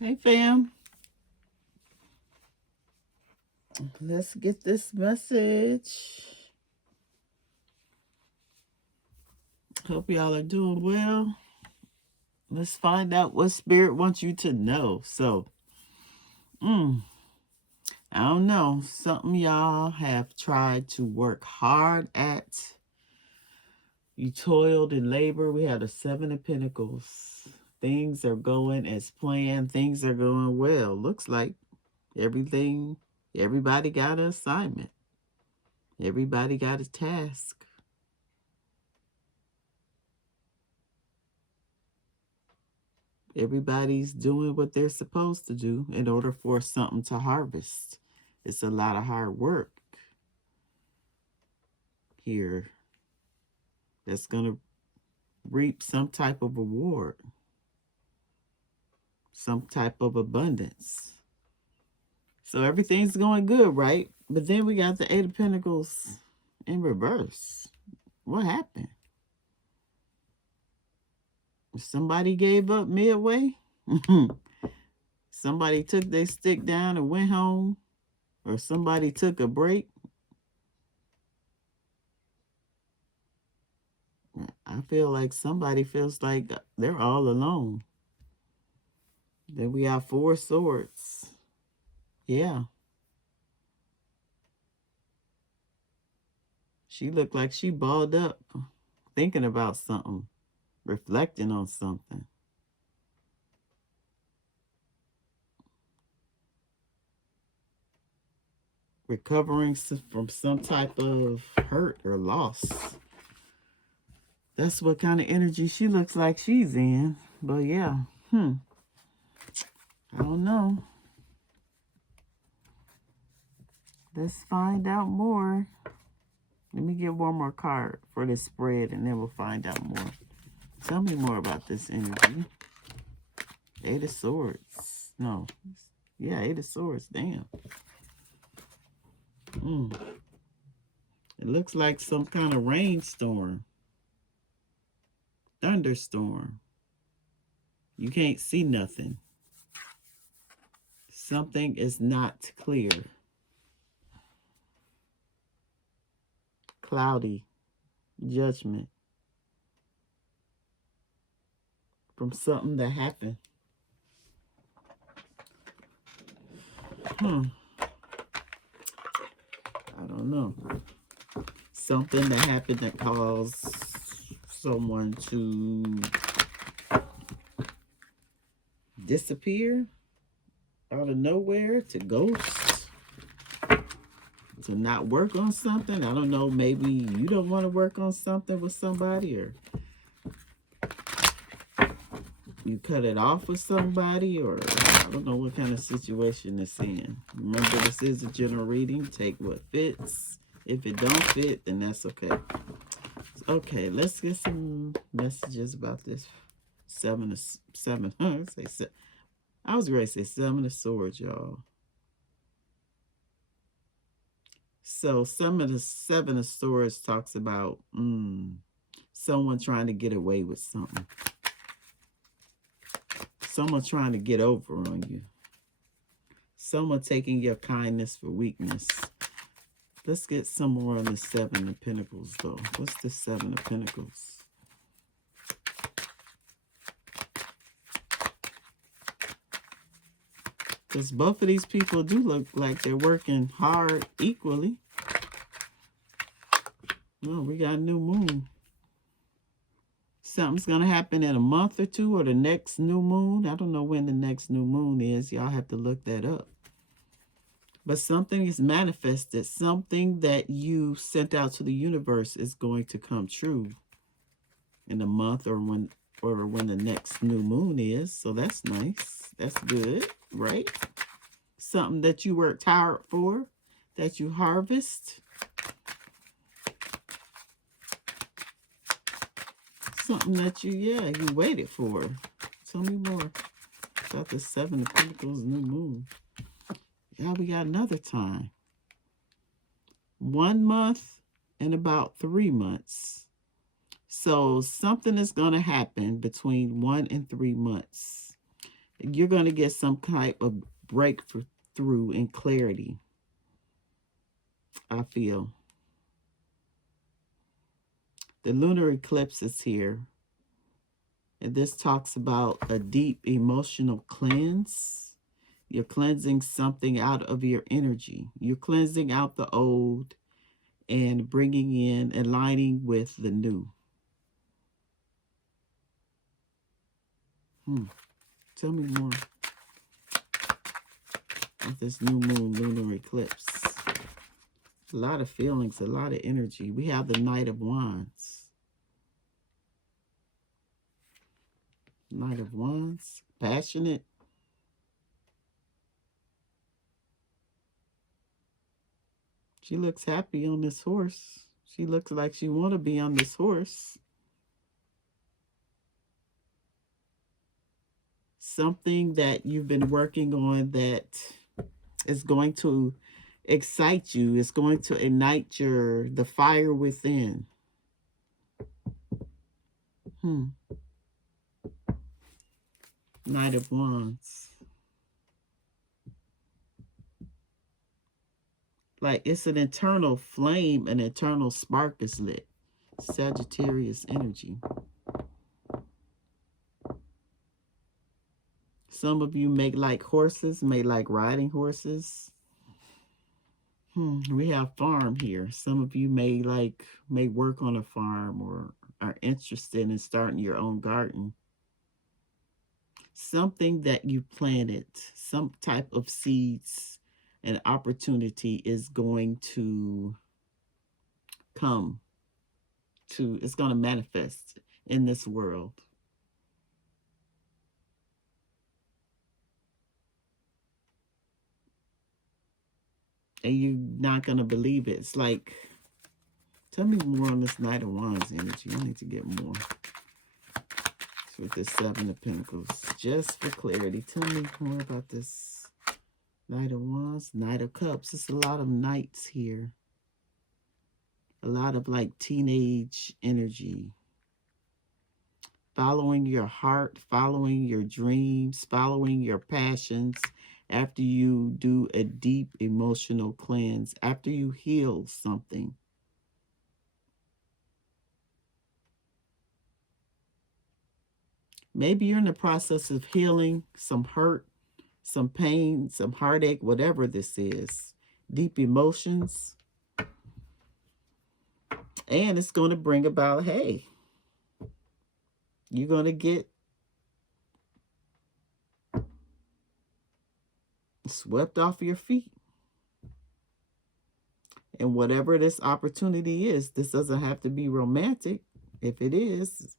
Hey, fam. Let's get this message. Hope y'all are doing well. Let's find out what Spirit wants you to know. So, I don't know. Something y'all have tried to work hard at. You toiled and labored. We had a Seven of Pentacles. Things are going as planned. Things are going well. Looks like everybody got an assignment. Everybody got a task. Everybody's doing what they're supposed to do in order for something to harvest. It's a lot of hard work here that's going to reap some type of reward, some type of abundance. So everything's going good, right? But then we got the Eight of Pentacles in reverse. What happened? Somebody gave up midway? Somebody took their stick down and went home? Or somebody took a break? I feel like somebody feels like they're all alone. Then we have Four Swords. Yeah. She looked like she balled up, thinking about something, reflecting on something. Recovering from some type of hurt or loss. That's what kind of energy she looks like she's in. But yeah, I don't know. Let's find out more. Let me get one more card for this spread and then we'll find out more. Tell me more about this energy. Eight of Swords. No. Yeah, Eight of Swords. Damn. It looks like some kind of rainstorm. Thunderstorm. You can't see nothing. Something is not clear. Cloudy. Judgment. From something that happened. I don't know. Something that happened that caused someone to disappear out of nowhere, to ghost, to not work on something. I don't know, maybe you don't want to work on something with somebody, or you cut it off with somebody, or I don't know what kind of situation it's in. Remember, this is a general reading. Take what fits. If it don't fit, then that's okay. Okay, let's get some messages about this seven. I was ready to say Seven of Swords, y'all. So some of the Seven of Swords talks about someone trying to get away with something. Someone trying to get over on you. Someone taking your kindness for weakness. Let's get some more on the Seven of Pentacles, though. What's the Seven of Pentacles? Because both of these people do look like they're working hard equally. Oh, we got a new moon. Something's going to happen in a month or two, or the next new moon. I don't know when the next new moon is. Y'all have to look that up. But something is manifested. Something that you sent out to the universe is going to come true in a month, or when the next new moon is. So that's nice. That's good, right? Something that you worked hard for, that you harvest. Something that you waited for. Tell me more about the Seven of Pentacles new moon. Yeah, we got another time. 1 month and about 3 months. So something is going to happen between 1 and 3 months. You're going to get some type of breakthrough and clarity, I feel. The lunar eclipse is here. And this talks about a deep emotional cleanse. You're cleansing something out of your energy. You're cleansing out the old and bringing in, aligning with the new. Tell me more of this new moon lunar eclipse. A lot of feelings, a lot of energy. We have the Knight of Wands. Knight of Wands, passionate. She looks happy on this horse. She looks like she want to be on this horse. Something that you've been working on that is going to excite you. It's going to ignite the fire within. Knight of Wands. Like it's an internal flame, an internal spark is lit. Sagittarius energy. Some of you may like horses, may like riding horses. We have farm here. Some of you may work on a farm or are interested in starting your own garden. Something that you planted, some type of seeds, an opportunity is going to come to, it's going to manifest in this world. And you're not going to believe it. It's like, tell me more on this Knight of Wands energy. I need to get more. With this Seven of Pentacles. Just for clarity, tell me more about this Knight of Wands, Knight of Cups. It's a lot of knights here. A lot of like teenage energy. Following your heart, following your dreams, following your passions. After you do a deep emotional cleanse, after you heal something. Maybe you're in the process of healing some hurt, some pain, some heartache, whatever this is. Deep emotions. And it's going to bring about, hey, you're going to get swept off your feet. And whatever this opportunity is, this doesn't have to be romantic. If it is,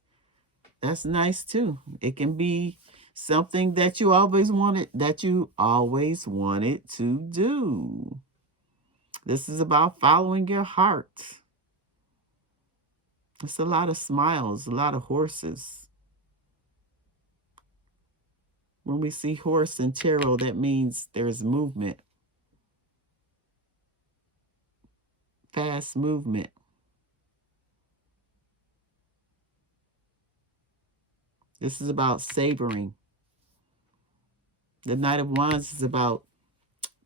that's nice too. It can be something that you always wanted, to do. This is about following your heart. It's a lot of smiles, a lot of horses. When we see horse in tarot, that means there's movement. Fast movement. This is about savoring. The Knight of Wands is about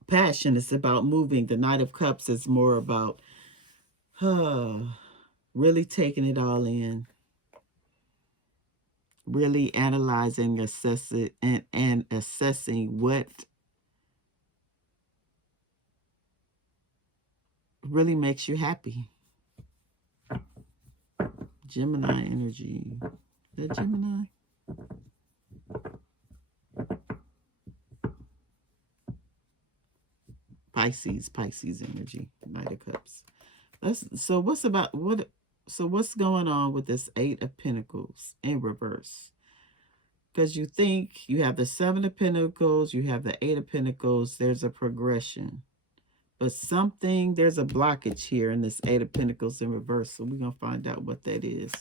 passion. It's about moving. The Knight of Cups is more about really taking it all in. Really analyzing, assessing, and assessing what really makes you happy. Gemini energy. Is that Gemini? Pisces energy. Knight of Cups. So what's going on with this Eight of Pentacles in reverse? Because you think you have the Seven of Pentacles, you have the Eight of Pentacles, there's a progression. But there's a blockage here in this Eight of Pentacles in reverse. So we're going to find out what that is.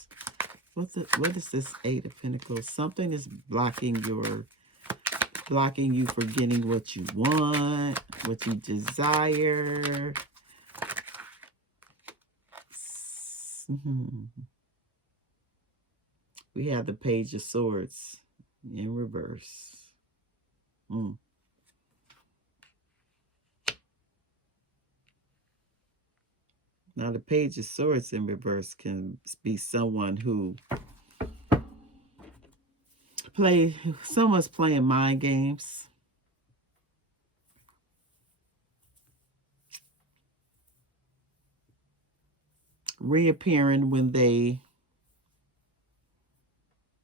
What is this Eight of Pentacles? Something is blocking you for getting what you want, what you desire. We have the Page of Swords in reverse. Mm. Now, the Page of Swords in reverse can be someone who someone's playing mind games. Reappearing when they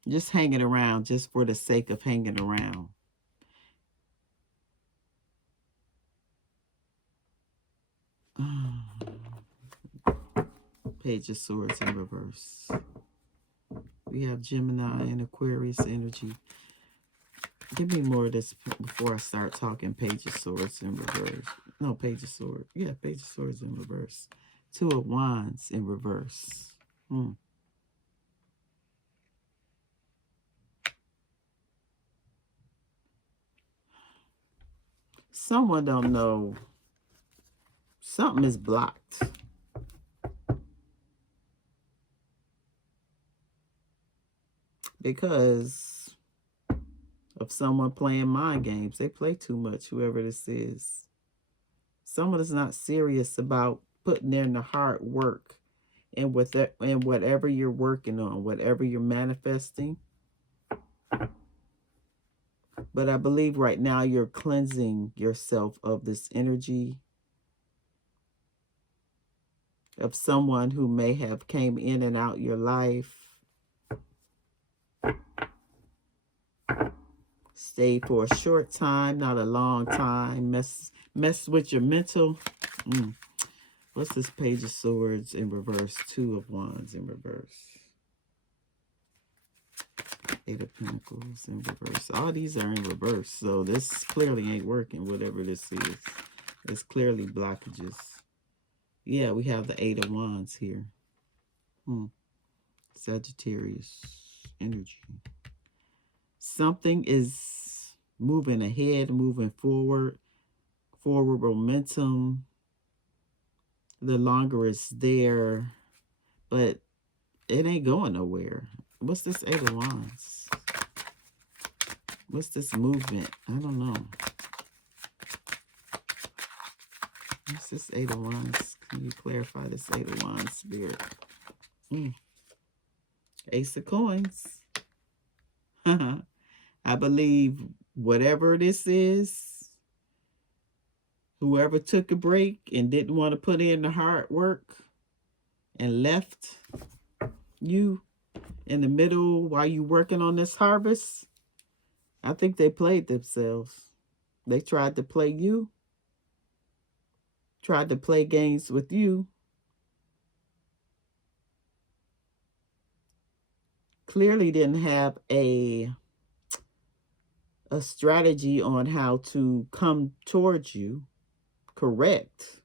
just hanging around just for the sake of hanging around. Page of Swords in reverse. We have Gemini and Aquarius energy. Give me more of this before I start talking Page of Swords in reverse. No, Page of Swords. Yeah, Page of Swords in reverse. Two of Wands in reverse. Someone don't know. Something is blocked. Because of someone playing mind games. They play too much, whoever this is. Someone is not serious about putting in the hard work and whatever you're working on, whatever you're manifesting. But I believe right now you're cleansing yourself of this energy of someone who may have came in and out your life, stay for a short time, not a long time, mess with your mental. What's this Page of Swords in reverse? Two of Wands in reverse. Eight of Pentacles in reverse. All these are in reverse, so this clearly ain't working, whatever this is. It's clearly blockages. Yeah, we have the Eight of Wands here. Sagittarius energy. Something is moving ahead, moving forward momentum. The longer it's there, but it ain't going nowhere. What's this Eight of Wands? What's this movement? I don't know. What's this Eight of Wands? Can you clarify this Eight of Wands, Spirit? Ace of Coins. I believe whatever this is, whoever took a break and didn't want to put in the hard work and left you in the middle while you working on this harvest, I think they played themselves. They tried to play you, tried to play games with you. Clearly didn't have a strategy on how to come towards you. Correct.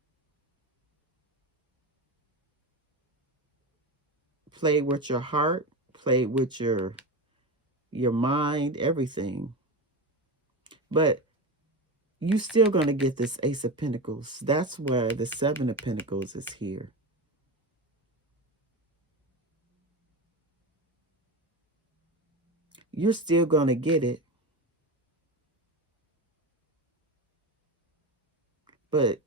Play with your heart, play with your mind, everything. But you still going to get this Ace of Pentacles. That's where the Seven of Pentacles is here. You're still going to get it. But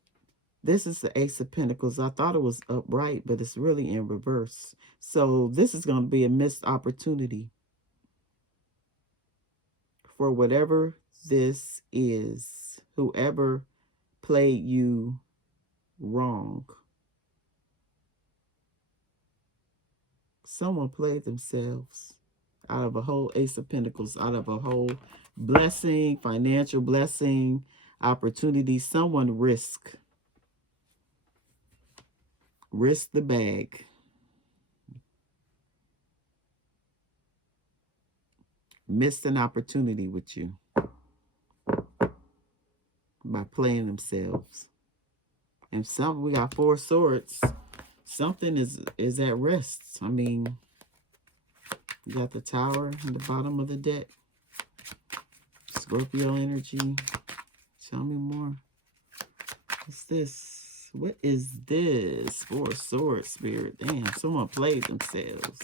this is the Ace of Pentacles. I thought it was upright, but it's really in reverse. So this is going to be a missed opportunity for whatever this is. Whoever played you wrong. Someone played themselves out of a whole Ace of Pentacles, out of a whole blessing, financial blessing, opportunity. Someone risked the bag. Missed an opportunity with you by playing themselves. And we got Four Swords. Something is at rest. I mean, you got the Tower in the bottom of the deck. Scorpio energy. Tell me more. What's this? What is this? Four Swords, Spirit. Damn, someone played themselves.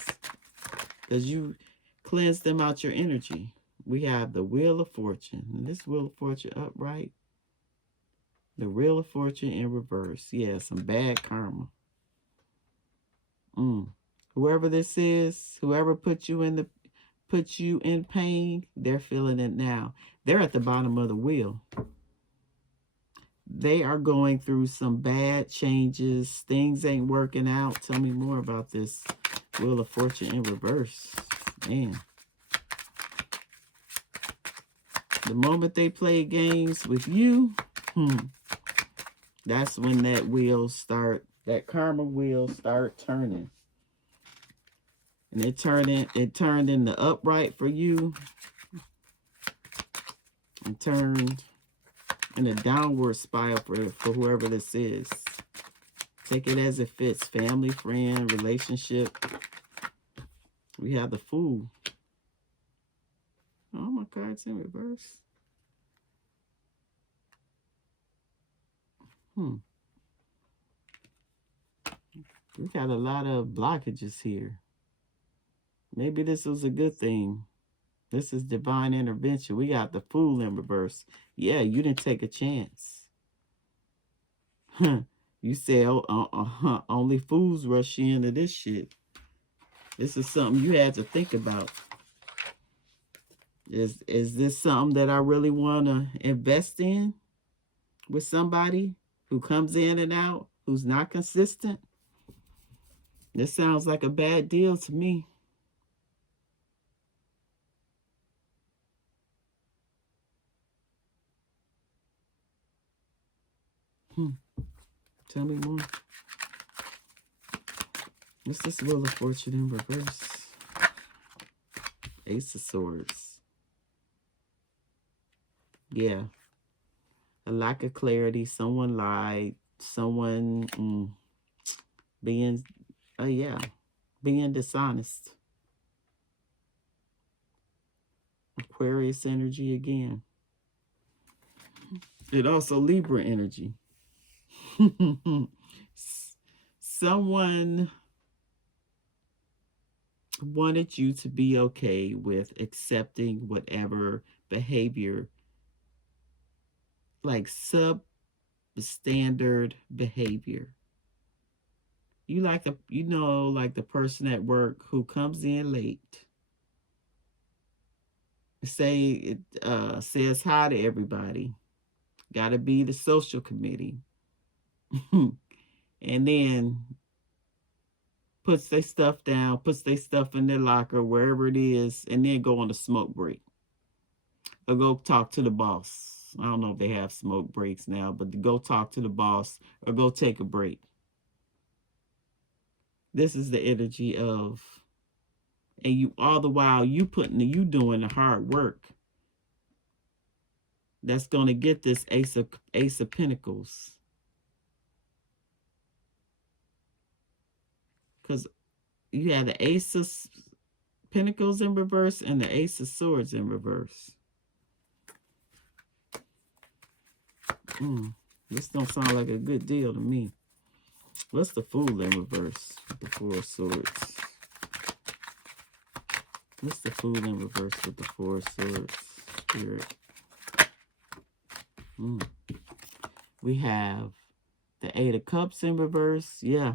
Because you cleansed them out your energy. We have the Wheel of Fortune. And this Wheel of Fortune upright. The Wheel of Fortune in reverse. Yeah, some bad karma. Whoever this is, whoever put you in pain, they're feeling it now. They're at the bottom of the wheel. They are going through some bad changes. Things ain't working out. Tell me more about this Wheel of Fortune in reverse. Man. The moment they play games with you, that's when that karma wheel start turning. And it turned in the upright for you. And turned in a downward spiral for whoever this is. Take it as it fits. Family, friend, relationship. We have the Fool. Oh, my card's in reverse. We got a lot of blockages here. Maybe this was a good thing. This is divine intervention. We got the Fool in reverse. Yeah, you didn't take a chance. You said, only fools rush into this shit. This is something you had to think about. Is this something that I really want to invest in with somebody who comes in and out, who's not consistent? This sounds like a bad deal to me. Tell me more. What's this Wheel of Fortune in reverse? Ace of Swords. Yeah. A lack of clarity. Someone lied. Someone being dishonest. Aquarius energy again. It also Libra energy. Someone wanted you to be okay with accepting whatever behavior, like substandard behavior. You like the person at work who comes in late, says hi to everybody, got to be the social committee, and then puts their stuff down, puts their stuff in their locker, wherever it is, and then go on a smoke break. Or go talk to the boss. I don't know if they have smoke breaks now, but go talk to the boss or go take a break. This is the energy of, and you all the while you doing the hard work. That's going to get this Ace of Pentacles. Because you have the Ace of Pentacles in reverse and the Ace of Swords in reverse. This don't sound like a good deal to me. What's the Fool in reverse with the Four of Swords? What's the Fool in reverse with the Four of Swords? Spirit. We have the Eight of Cups in reverse. Yeah.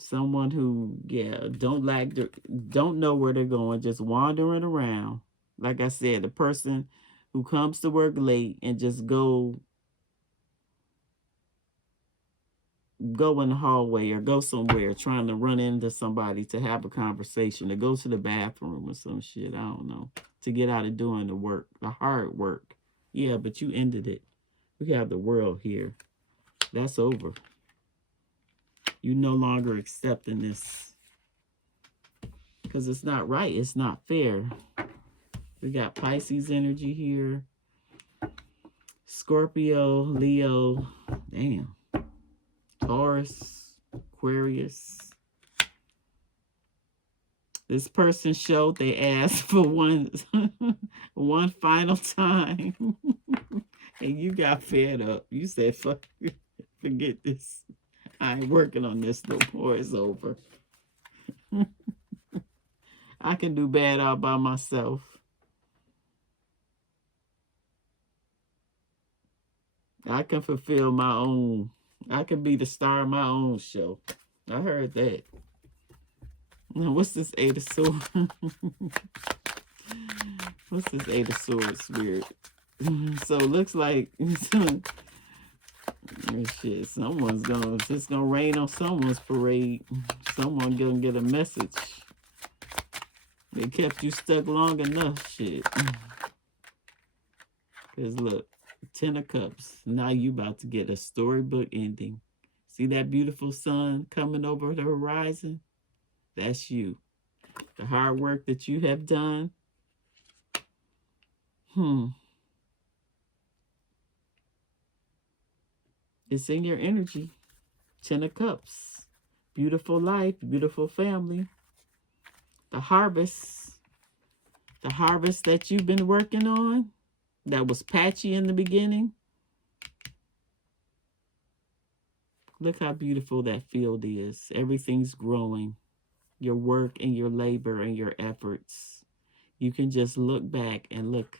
Someone who, don't know where they're going, just wandering around. Like I said, the person who comes to work late and just go in the hallway or go somewhere trying to run into somebody to have a conversation, to go to the bathroom or some shit, I don't know, to get out of doing the work, the hard work. Yeah, but you ended it. We have the World here. That's over. You no longer accepting this because it's not right. It's not fair. We got Pisces energy here. Scorpio, Leo, damn. Taurus, Aquarius. This person showed they asked for one final time. And you got fed up. You said, fuck, forget this. I ain't working on this no more. It's over. I can do bad all by myself. I can fulfill my own. I can be the star of my own show. I heard that. Now, what's this Eight of Swords? What's this Eight of Swords weird? So it looks like shit, it's gonna rain on someone's parade. Someone gonna get a message. They kept you stuck long enough, shit. Cause look, 10 of Cups. Now you about to get a storybook ending. See that beautiful sun coming over the horizon? That's you. The hard work that you have done. It's in your energy. 10 of Cups. Beautiful life, beautiful family. The harvest. The harvest that you've been working on. That was patchy in the beginning. Look how beautiful that field is. Everything's growing. Your work and your labor and your efforts. You can just look back and look.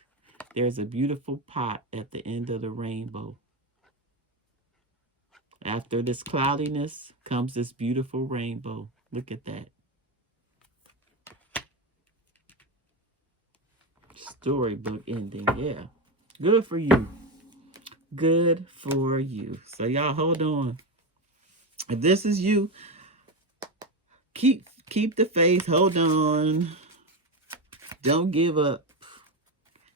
There's a beautiful pot at the end of the rainbow. After this cloudiness comes this beautiful rainbow. Look at that. Storybook ending. Yeah. Good for you. Good for you. So y'all hold on. If this is you, keep the faith. Hold on. Don't give up.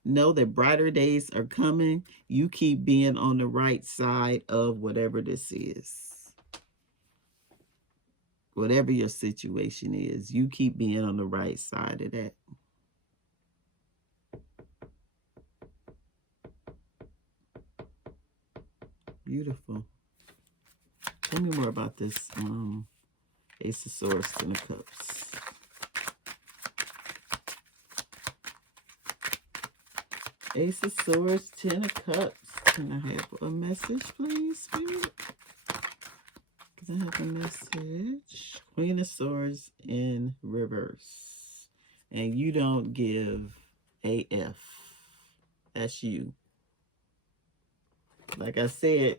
Know that brighter days are coming. You keep being on the right side of whatever this is. Whatever your situation is, you keep being on the right side of that. Beautiful. Tell me more about this Ace of Swords, 10 of Cups. Ace of Swords, 10 of Cups. Can I have a message, please, Spirit? Can I have a message? Queen of Swords in reverse. And you don't give a F. That's you. Like I said,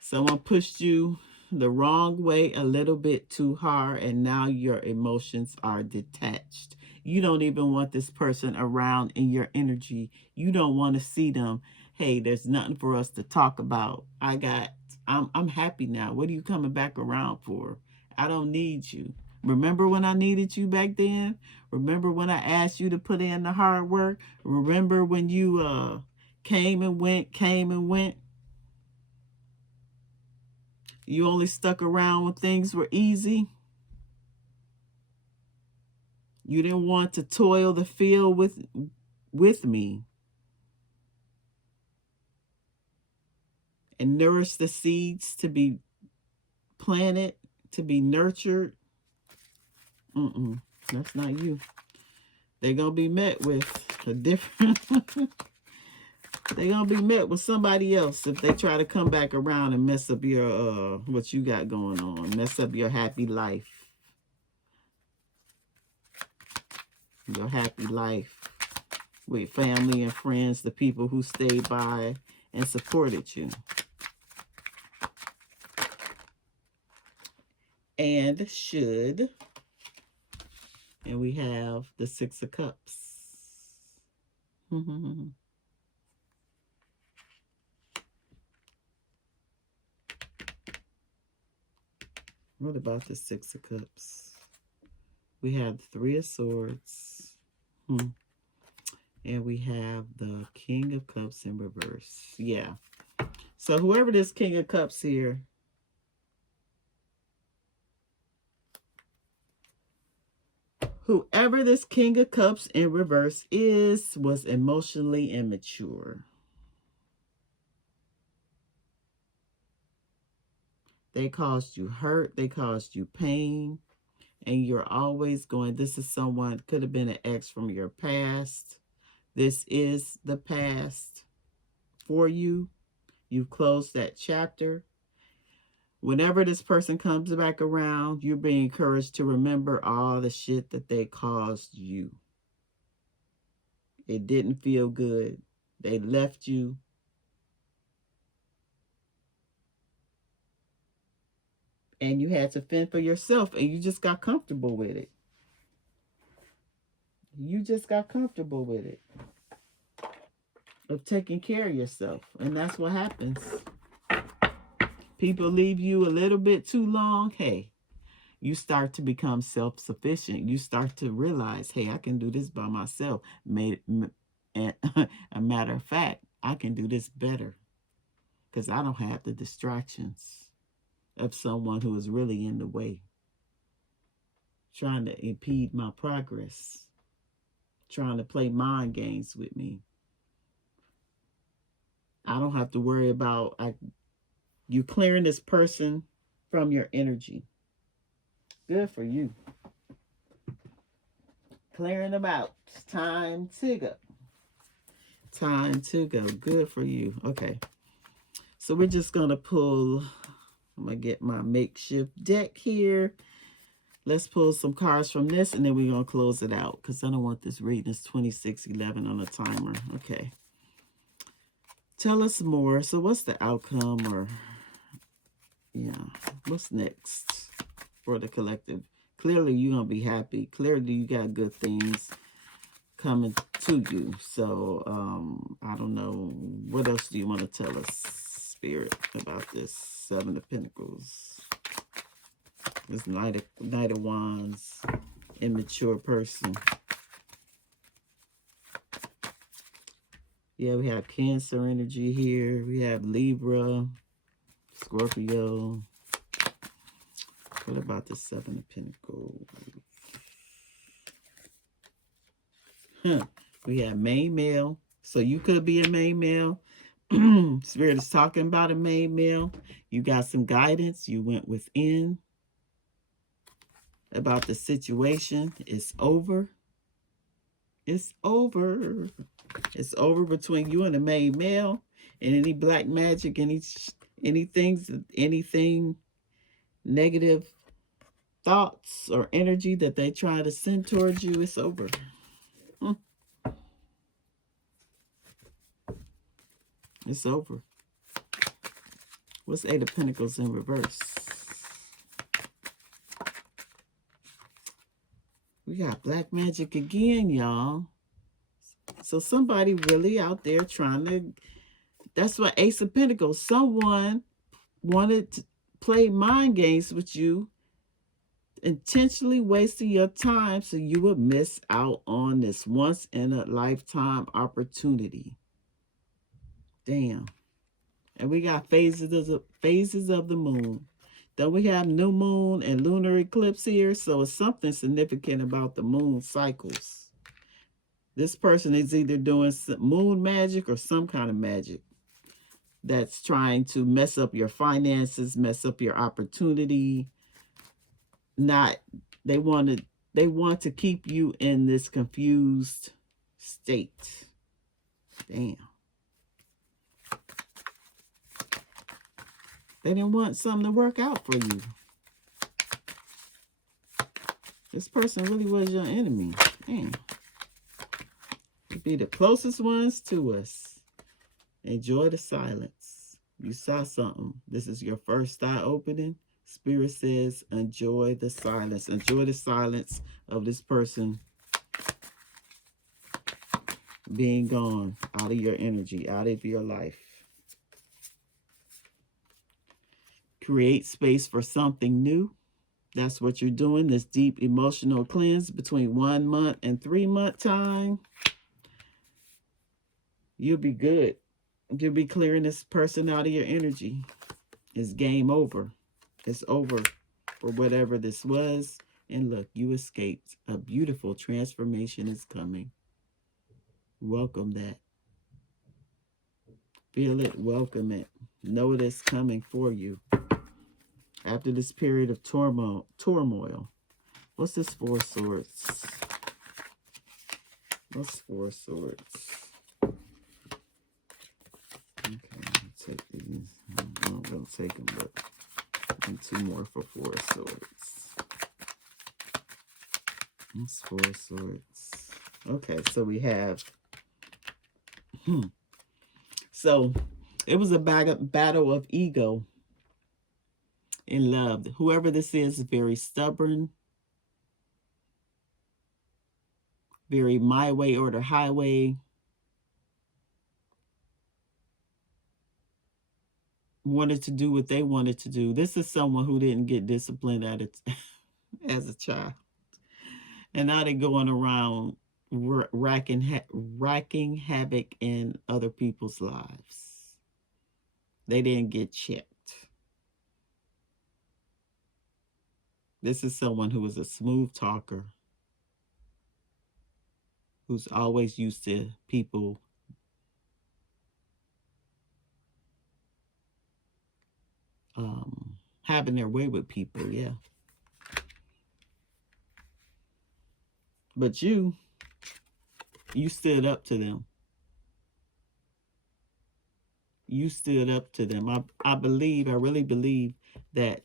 someone pushed you the wrong way a little bit too hard, and now your emotions are detached. You don't even want this person around in your energy. You don't want to see them. Hey, there's nothing for us to talk about. I'm happy now. What are you coming back around for? I don't need you. Remember when I needed you back then? Remember when I asked you to put in the hard work? Remember when you came and went? You only stuck around when things were easy. You didn't want to toil the field with me and nourish the seeds to be planted, to be nurtured. That's not you. They're going to be met with a different... They're going to be met with somebody else if they try to come back around and mess up your, what you got going on. Mess up your happy life. Your happy life with family and friends, the people who stayed by and supported you. And should. And we have the Six of Cups. What about the Six of Cups? We have the Three of Swords. And we have the King of Cups in reverse. Yeah. So whoever this King of Cups here, whoever this King of Cups in reverse is, was emotionally immature. They caused you hurt. They caused you pain. And you're always going, this is someone, could have been an ex from your past. This is the past for you. You've closed that chapter. Whenever this person comes back around, you're being encouraged to remember all the shit that they caused you. It didn't feel good. They left you. And you had to fend for yourself, and you just got comfortable with it. You just got comfortable with it. Of taking care of yourself. And that's what happens. People leave you a little bit too long. Hey, you start to become self-sufficient. You start to realize, hey, I can do this by myself. And a matter of fact, I can do this better because I don't have the distractions of someone who is really in the way, trying to impede my progress, trying to play mind games with me. I don't have to worry about you clearing this person from your energy. Good for you. Clearing them out. It's time to go. Time to go. Good for you. Okay. So we're just going to pull. I'm going to get my makeshift deck here. Let's pull some cards from this, and then we're going to close it out because I don't want this reading. It's 26:11 on the timer. Okay. Tell us more. So what's the outcome, or, yeah, what's next for the collective? Clearly, you're going to be happy. Clearly, you got good things coming to you. So, I don't know. What else do you want to tell us, Spirit, about this Seven of Pentacles? This Knight of Wands, immature person. Yeah, we have Cancer energy here. We have Libra, Scorpio. What about the Seven of Pentacles? We have main male. So you could be a main male. Spirit is talking about a main male. You got some guidance. You went within about the situation. It's over. It's over. It's over between you and the main male. And any black magic, anything negative thoughts or energy that they try to send towards you, it's over. It's over. What's Eight of Pentacles in reverse? We got black magic again, y'all. So somebody really out there trying to... That's what Ace of Pentacles. Someone wanted to play mind games with you, intentionally wasting your time so you would miss out on this once-in-a-lifetime opportunity. Damn. And we got phases of the moon. Then we have new moon and lunar eclipse here. So it's something significant about the moon cycles. This person is either doing some moon magic or some kind of magic that's trying to mess up your finances, mess up your opportunity. They want to keep you in this confused state. Damn. They didn't want something to work out for you. This person really was your enemy. Damn. You'd be the closest ones to us. Enjoy the silence. You saw something. This is your first eye opening. Spirit says, enjoy the silence. Enjoy the silence of this person being gone out of your energy, out of your life. Create space for something new. That's what you're doing. This deep emotional cleanse between 1 month and 3 month time. You'll be good. You'll be clearing this person out of your energy. It's game over. It's over for whatever this was. And look, you escaped. A beautiful transformation is coming. Welcome that. Feel it. Welcome it. Know it is coming for you. After this period of turmoil. What's this Four of Swords? What's Four of Swords? Okay, take these. I'm not going to take them, but and 2 more for 4 of Swords. That's 4 of Swords. Okay, so we have... So, it was a battle of ego in love. Whoever this is very stubborn, very my way or the highway. Wanted to do what they wanted to do. This is someone who didn't get disciplined at it as a child. And now they're going around wracking havoc in other people's lives. They didn't get checked. This is someone who is a smooth talker, who's always used to people having their way with people, yeah. But you stood up to them. You stood up to them. I really believe that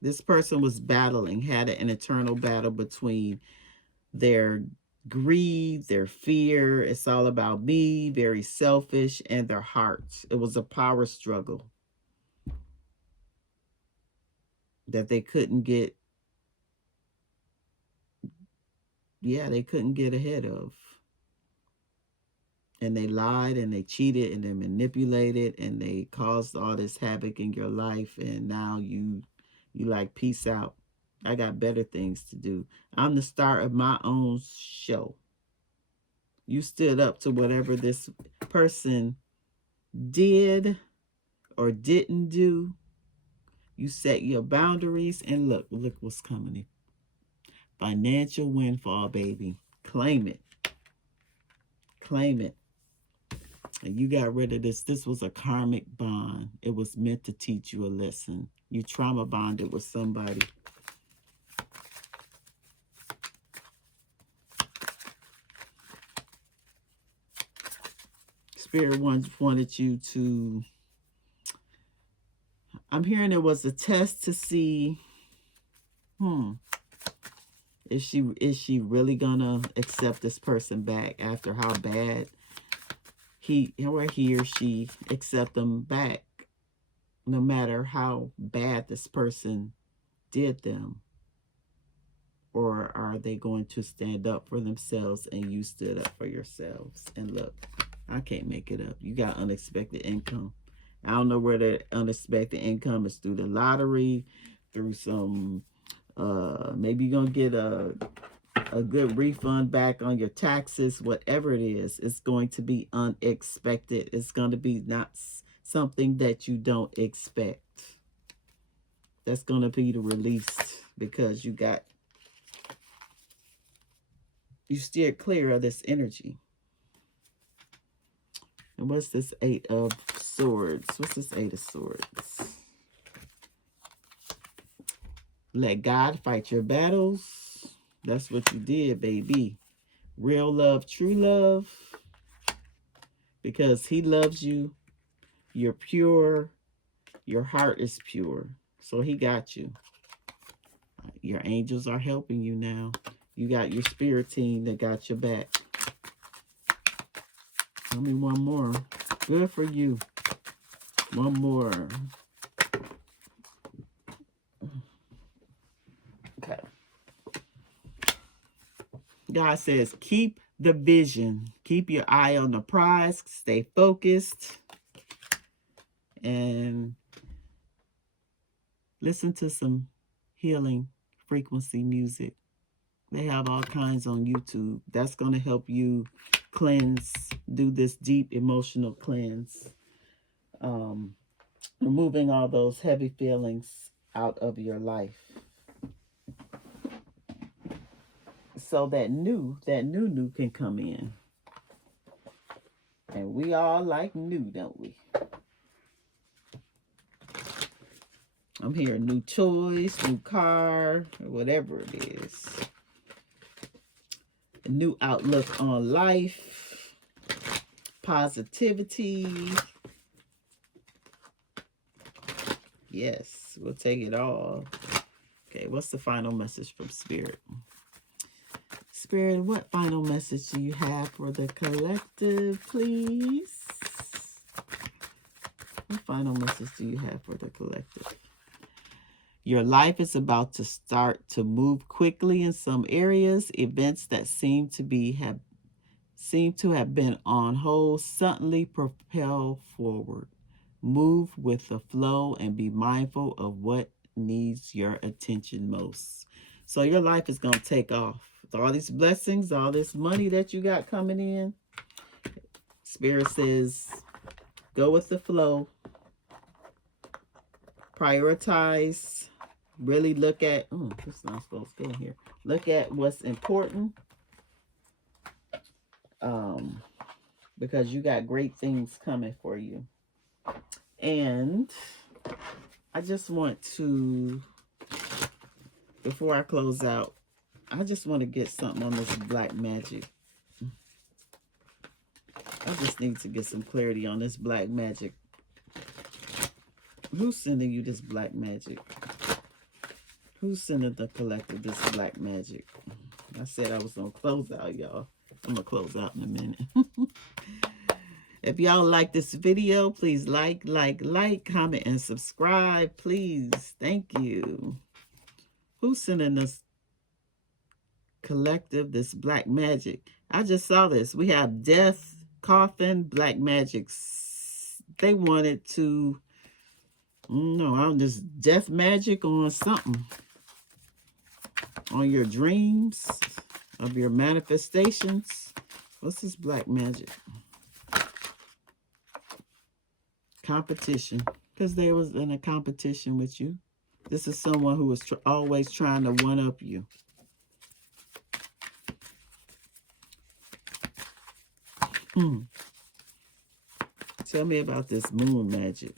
this person was battling, had an internal battle between their greed, their fear, it's all about me, very selfish, and their hearts. It was a power struggle that they couldn't get, they couldn't get ahead of. And they lied and they cheated and they manipulated and they caused all this havoc in your life. And now you like, peace out. I got better things to do. I'm the star of my own show. You stood up to whatever this person did or didn't do. You set your boundaries, and look what's coming. Financial windfall, baby. Claim it. Claim it. And you got rid of this. This was a karmic bond. It was meant to teach you a lesson. You trauma bonded with somebody. Spirit wanted you to... I'm hearing it was a test to see, is she really gonna accept this person back after how bad he or she accept them back, no matter how bad this person did them? Or are they going to stand up for themselves and you stood up for yourselves? And look, I can't make it up. You got unexpected income. I don't know where the unexpected income is, through the lottery, through some, maybe you're going to get a good refund back on your taxes, whatever it is. It's going to be unexpected. It's going to be not something that you don't expect. That's going to be the release, because you steered clear of this energy. And what's this 8 of Swords? What's this 8 of Swords? Let God fight your battles. That's what you did, baby. Real love, true love. Because he loves you. You're pure. Your heart is pure. So he got you. Your angels are helping you now. You got your spirit team that got your back. Tell me one more. Good for you. One more. Okay. God says, keep the vision. Keep your eye on the prize. Stay focused. And listen to some healing frequency music. They have all kinds on YouTube. That's going to help you cleanse, do this deep emotional cleanse. Removing all those heavy feelings out of your life. So that new can come in. And we all like new, don't we? I'm hearing new choice, new car, or whatever it is. A new outlook on life. Positivity. Yes, we'll take it all. Okay, what's the final message from Spirit? Spirit, what final message do you have for the collective, please? What final message do you have for the collective? Your life is about to start to move quickly in some areas. Events that seem to have been on hold suddenly propel forward. Move with the flow and be mindful of what needs your attention most. So your life is going to take off. With all these blessings, all this money that you got coming in, Spirit says, go with the flow. Prioritize. Really look at, this is not supposed to go here. Look at what's important. Because you got great things coming for you. And I just want to, before I close out, I just want to get something on this black magic. I just need to get some clarity on this black magic. Who's sending you this black magic? Who's sending the collective this black magic? I said I was going to close out, y'all. I'm going to close out in a minute. If y'all like this video, please like, comment, and subscribe, please. Thank you. Who's sending this collective this black magic? I just saw this. We have death, coffin, black magic. They wanted to, no, I'm just death magic on something. On your dreams, of your manifestations. What's this black magic? Competition. Because they was in a competition with you. This is someone who was always trying to one-up you. Tell me about this moon magic.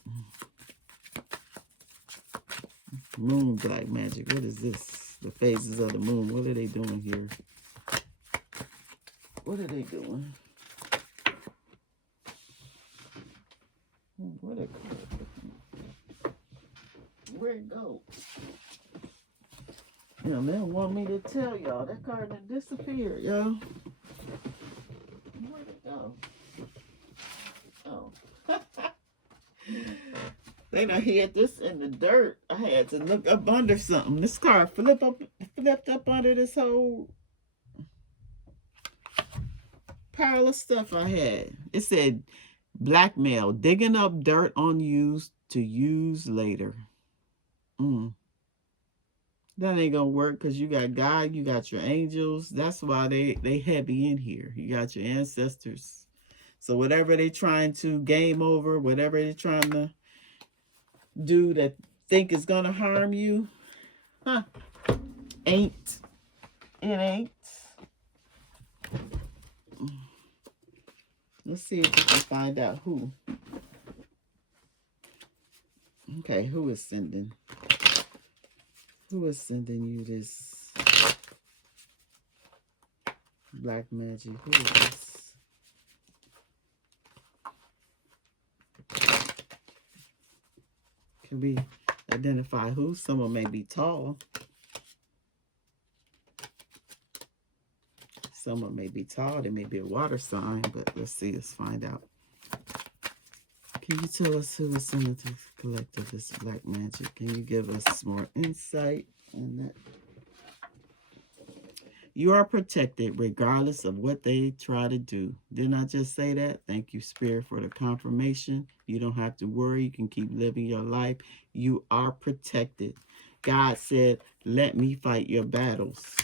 Moon black magic. What is this? The phases of the moon. What are they doing here? What are they doing? Where'd it go? You know, they don't want me to tell y'all. That card done disappeared, y'all. Where'd it go? Oh. They done hid this in the dirt. I had to look up under something. This card flipped up under this whole pile of stuff I had. It said, blackmail, digging up dirt on you to use later. That ain't gonna work because you got God, you got your angels. That's why they heavy in here. You got your ancestors. So whatever they trying to game over, whatever they trying to do that think is gonna harm you, ain't. It ain't. Let's see if we can find out who. Okay, who is sending? Who is sending you this black magic? Who is this? Can we identify who? Someone may be tall. Someone may be tall. They may be a water sign, but let's see. Let's find out. Can you tell us who is sending to the collective this black magic? Can you give us more insight on that? You are protected regardless of what they try to do. Didn't I just say that? Thank you, Spirit, for the confirmation. You don't have to worry. You can keep living your life. You are protected. God said, let me fight your battles.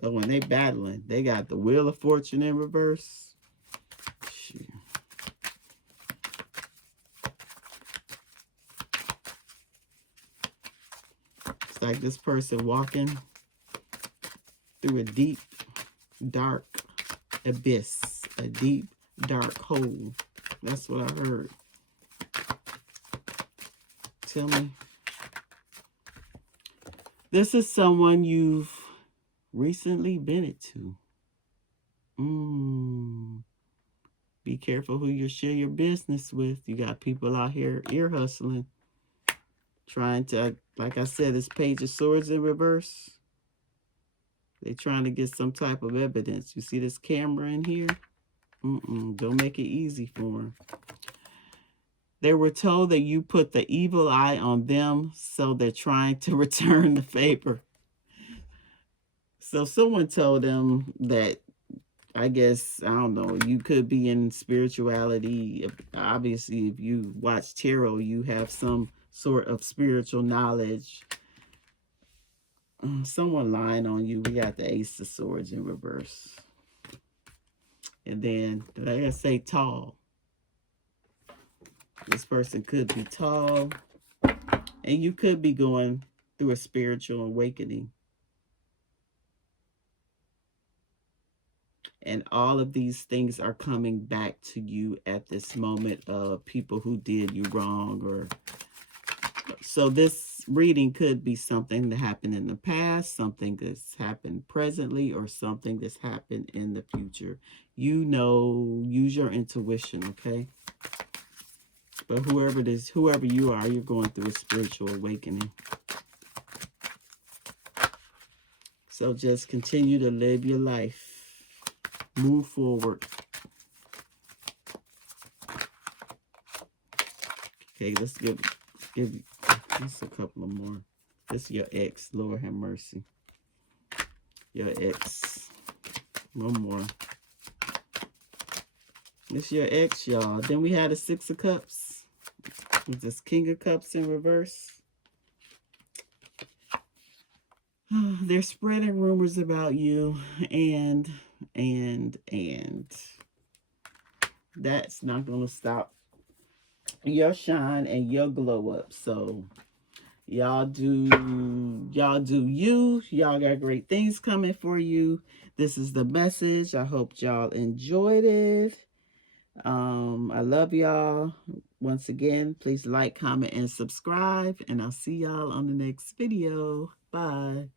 But when they battling, they got the Wheel of Fortune in reverse. Shoot. It's like this person walking through a deep, dark abyss, a deep, dark hole. That's what I heard. Tell me. This is someone you've recently been it to. Be careful who you share your business with. You got people out here ear hustling. Trying to, like I said, this Page of Swords in reverse. They're trying to get some type of evidence. You see this camera in here? Don't make it easy for them. They were told that you put the evil eye on them, so they're trying to return the favor. So someone told them that, I guess, I don't know, you could be in spirituality. Obviously, if you watch tarot, you have some sort of spiritual knowledge. Someone lying on you. We got the Ace of Swords in reverse. And then, did I say tall? This person could be tall. And you could be going through a spiritual awakening. And all of these things are coming back to you at this moment of people who did you wrong. Or so this reading could be something that happened in the past, something that's happened presently, or something that's happened in the future. You know, use your intuition, okay? But whoever it is, whoever you are, you're going through a spiritual awakening. So just continue to live your life. Move forward. Okay, let's give just a couple of more. This is your ex. Lord have mercy. Your ex. One more. This is your ex, y'all. Then we had a Six of Cups. With this King of Cups in reverse. They're spreading rumors about you, and that's not going to stop your shine and your glow up. So y'all do you. Y'all got great things coming for you. This is the message. I hope y'all enjoyed it. I love y'all. Once again, please like, comment, and subscribe, and I'll see y'all on the next video. Bye.